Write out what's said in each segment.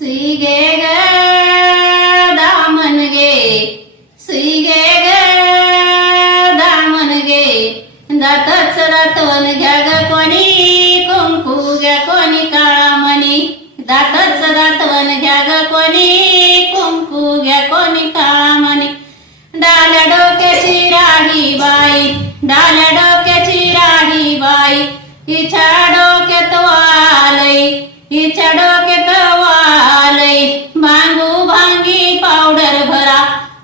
सुई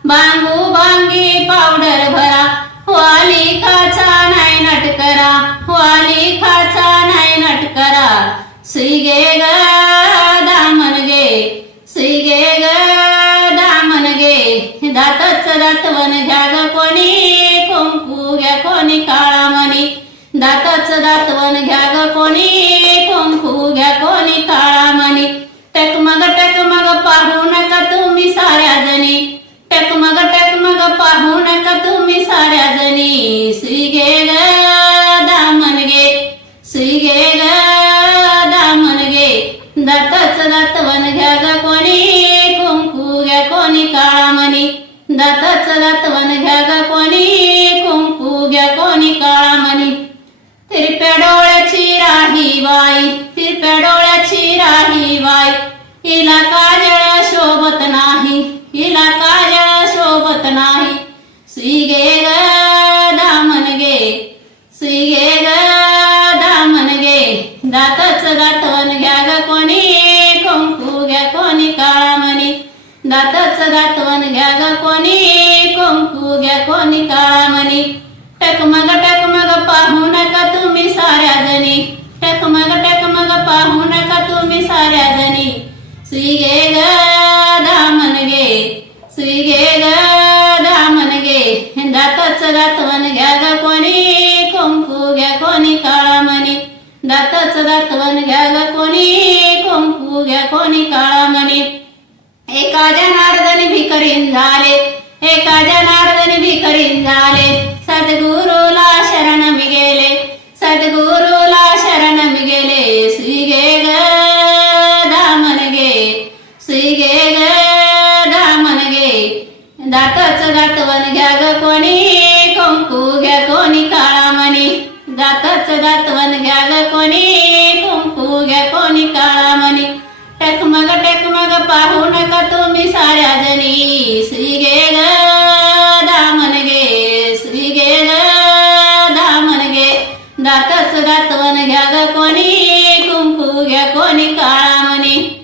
बांगू भांगी पावडर भरा. वाली खाचा नाही नट करा वाली खाचा नाही नट करा सुई ग दामन गे. सिगे ग दामन गे. दातच दातवन घ्या ग कोणी. कुंकू घ्या कोणी काळा मणी. दातच दातवन घ्या ग कोणी. जणी गे ग दामन गे सुई गे ग दामन गे दातच दातवन घ्या ग कोणी कुंकू घ्या कोणी काळा मणी दातच दातवन घ्या ग कोणी कुंकू घ्या कोणी काळा मणी तिरप्या डोळ्याची राही बाई तिरप्या डोळ्याची राही बाई हिला काजळ शोभत नाही हिला काजळ शोभत नाही श्रीगे दातच दातवन घ्या ग कोणी? कुंकू घ्या कोणी काळा मणी दातच दातवन घ्या ग कोणी? कुंकू घ्या कोणी काळा मणी टकमग टकमग पाहू नका तुम्ही साऱ्या जणी. टकमग टकमग पाहू नका तुम्ही साऱ्या जणी. सुई गे ग दामन गे सुई गे ग दामन गे दातच दातवन घ्या ग कोणी? कुंकू घ्या कोणी काळा मणी दातच दातवन घ्या ग कोणी? कुंकू घ्या कोणी काळा मणी एका जनार्दन भिकरीन झाले. एका जनार्दन भिकरीन झाले. सद्गुरूला शरण मी गेले. शरण मी गेले. श्री गे ग दामन गे. श्री गे ग दामन गे. दातच दातवन घ्या ग कोणी? कुंकू घ्या कोणी काळा मणी खच दातवन घ्या ग कोणी? कुंकू घ्या कोणी काळा मनी टकमग टकमग पाहू नका तुम्ही साऱ्या जणी. श्री गे ग दामन गे. श्री गे ग दामन गे. दातच दातवन घ्या ग कोणी? कुंकू घ्या कोणी काळा मनी